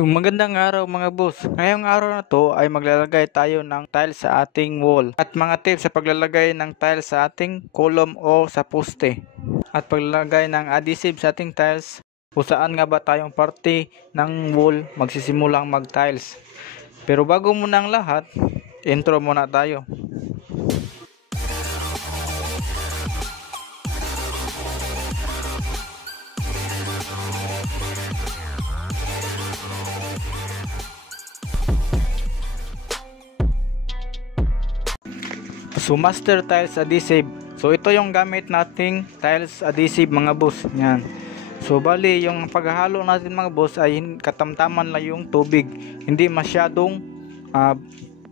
Magandang araw mga boss. Ngayong araw na to ay maglalagay tayo ng tile sa ating wall at mga tips sa paglalagay ng tile sa ating column o sa poste at paglalagay ng adhesive sa ating tiles kung saan nga ba tayong parte ng wall magsisimulang mag tiles. Pero bago muna ang lahat, intro muna tayo. So master tiles adhesive. So ito yung gamit nating tiles adhesive mga boss. Yan. So bali yung paghahalo natin mga boss ay katamtaman lang yung tubig. Hindi masyadong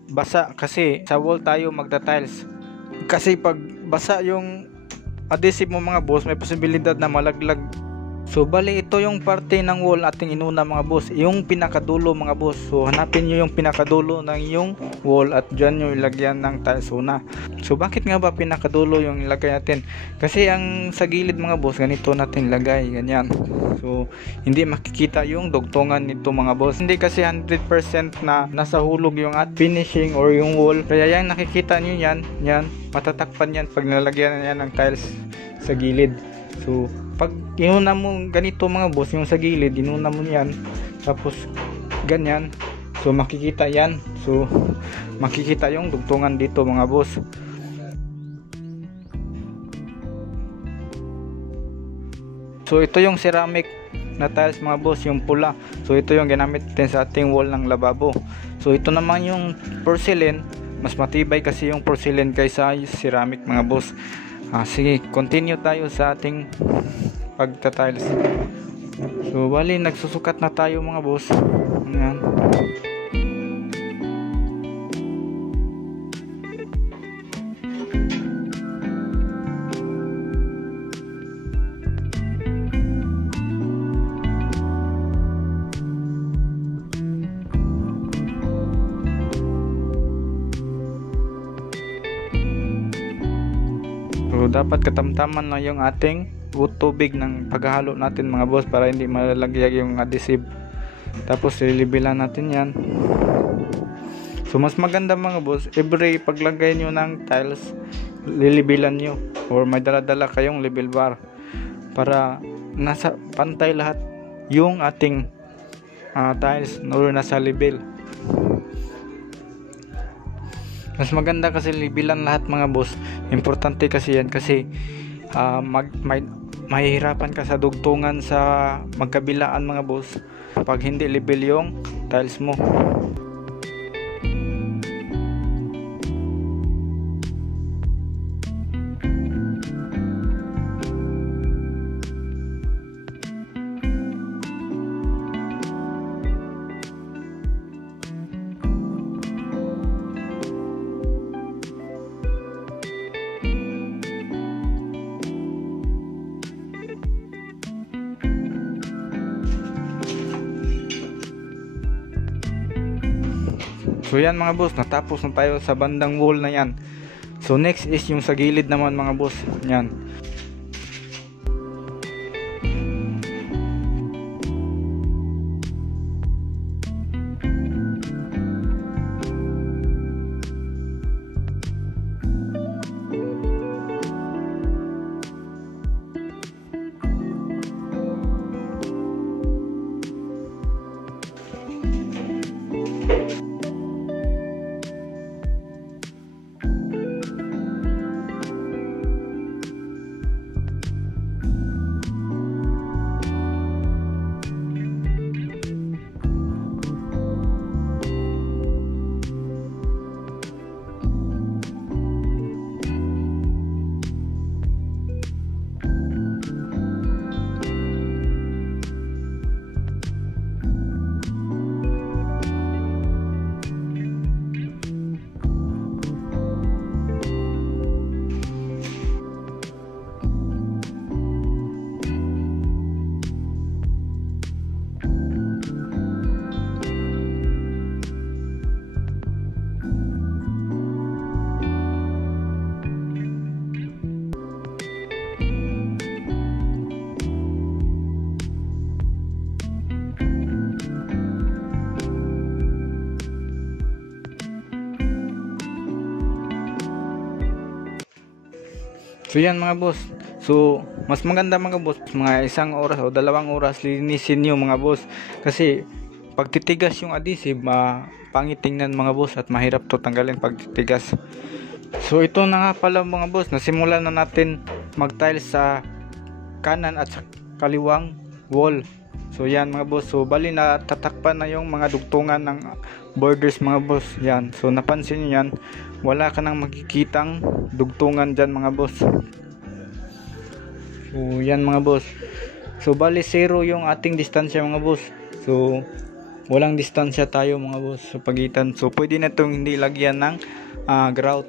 basa kasi sa wall tayo magta-tiles. Kasi pag basa yung adhesive mo mga boss, may posibilidad na malaglag. So bali ito yung parte ng wall ating inuna mga boss, yung pinakadulo mga boss. So hanapin nyo yung pinakadulo ng yung wall at dyan yung ilagyan ng tiles una. So bakit nga ba pinakadulo yung ilagay natin? Kasi ang sa gilid mga boss, ganito natin ilagay, ganyan. So hindi makikita yung dugtungan nito mga boss. Hindi kasi 100% na nasa hulog yung at finishing or yung wall. Kaya yan nakikita nyo yan, matatakpan yan pag nalagyan yan ng tiles sa gilid. So pag inuna mo ganito mga boss, yung sa gilid inuna mo yan, tapos ganyan, so makikita yan. So makikita yung dugtungan dito mga boss. So ito yung ceramic na tiles mga boss, yung pula. So ito yung ginamit natin sa ating wall ng lababo. So ito naman yung porcelain, mas matibay kasi yung porcelain kaysa ceramic mga boss. Sige, continue tayo sa ating pagta-tiles. So bali nagsusukat na tayo mga boss. Ayan. So dapat katamtaman lang yung ating tubig ng paghahalo natin mga boss para hindi malalagyan yung adhesive. Tapos lilibilan natin yan. So mas maganda mga boss, every paglagay nyo ng tiles, lilibilan nyo or may dala-dala kayong level bar para nasa pantay lahat yung ating tiles or nasa level. Mas maganda kasi libilan lahat mga boss. Importante kasi yan kasi mahihirapan ka sa dugtungan sa magkabilaan mga boss pag hindi level yung tiles mo. So yan mga boss, natapos na tayo sa bandang wall na yan. So next is yung sa gilid naman mga boss. Yan. So yan mga boss. So mas maganda mga boss, mga 1 oras o 2 oras linisin nyo mga boss. Kasi pag titigas yung adhesive, pangit tingnan mga boss at mahirap to tanggalin pag titigas. So ito na nga pala mga boss, nasimulan na natin mag-tiles sa kanan at sa kaliwang wall. So yan mga boss, so bali na tatakpan na yung mga dugtungan ng borders mga boss. Yan, so napansin nyo yan, wala ka nang makikitang dugtungan dyan mga boss. So yan mga boss, so bali 0 yung ating distansya mga boss. So walang distansya tayo mga boss sa pagitan. So pwede na itong hindi lagyan ng grout.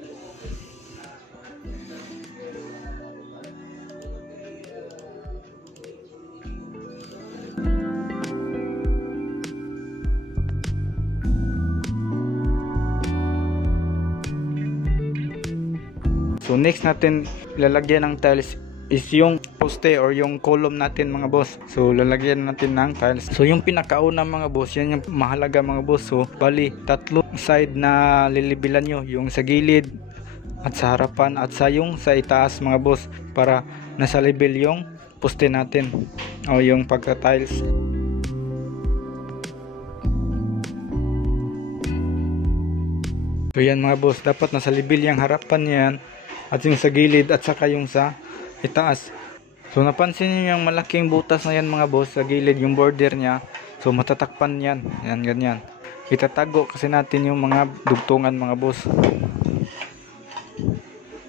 So next natin lalagyan ng tiles is yung poste or yung column natin mga boss. So lalagyan natin ng tiles. So yung pinakauna mga boss, yan yung mahalaga mga boss. So bali 3 side na lilibilan nyo, yung sa gilid at sa harapan at sa yung sa itaas mga boss, para nasa level yung poste natin o yung pagka tiles. So yan mga boss, dapat nasa level yung harapan yan at yung sa gilid at saka yung sa itaas. So napansin niyo yung malaking butas na yan mga boss sa gilid, yung border niya. So matatakpan yan, yan ganyan. Itatago kasi natin yung mga dugtungan mga boss.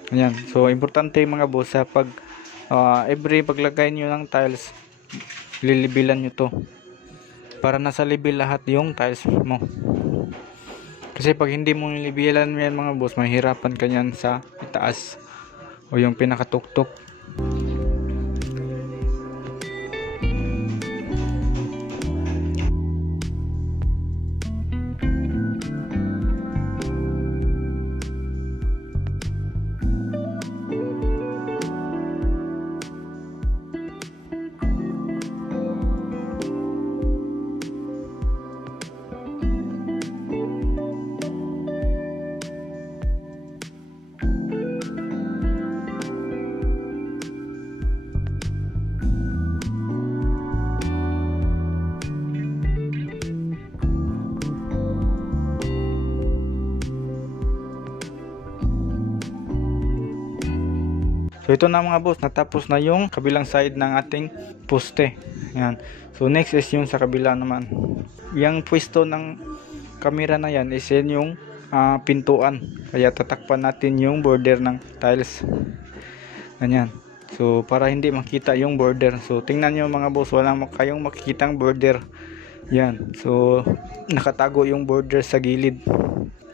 Yan. So importante mga boss sa pag every paglagay niyo ng tiles, lilibilan niyo to para nasa level lahat yung tiles mo. Kasi pag hindi mo nilibilan yan mga boss, mahirapan ka yan sa itaas o yung pinakatuktok. So ito na mga boss, natapos na yung kabilang side ng ating poste. Yan. So next is yung sa kabila naman. Yung pwesto ng camera na yan is yan yung pintuan. Kaya tatakpan natin yung border ng tiles. Ganyan. So para hindi makita yung border. So tingnan nyo mga boss, walang kayong makikitang border. Yan. So nakatago yung border sa gilid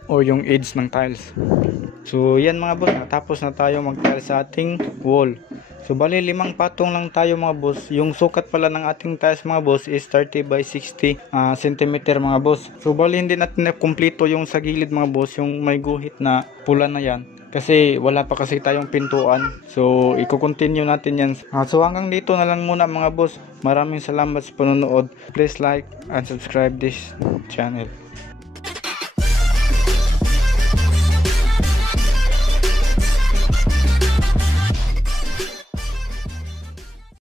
o yung edge ng tiles. So yan mga boss, natapos na tayo mag-tile sa ating wall. So bali 5 patong lang tayo mga boss. Yung sukat pala ng ating tiles mga boss is 30 by 60 cm mga boss. So bali hindi natin na kumpleto yung sa gilid mga boss, yung may guhit na pula na yan. Kasi wala pa kasi tayong pintuan. So i-continue natin yan. So hanggang dito na lang muna mga boss. Maraming salamat sa panonood. Please like and subscribe this channel.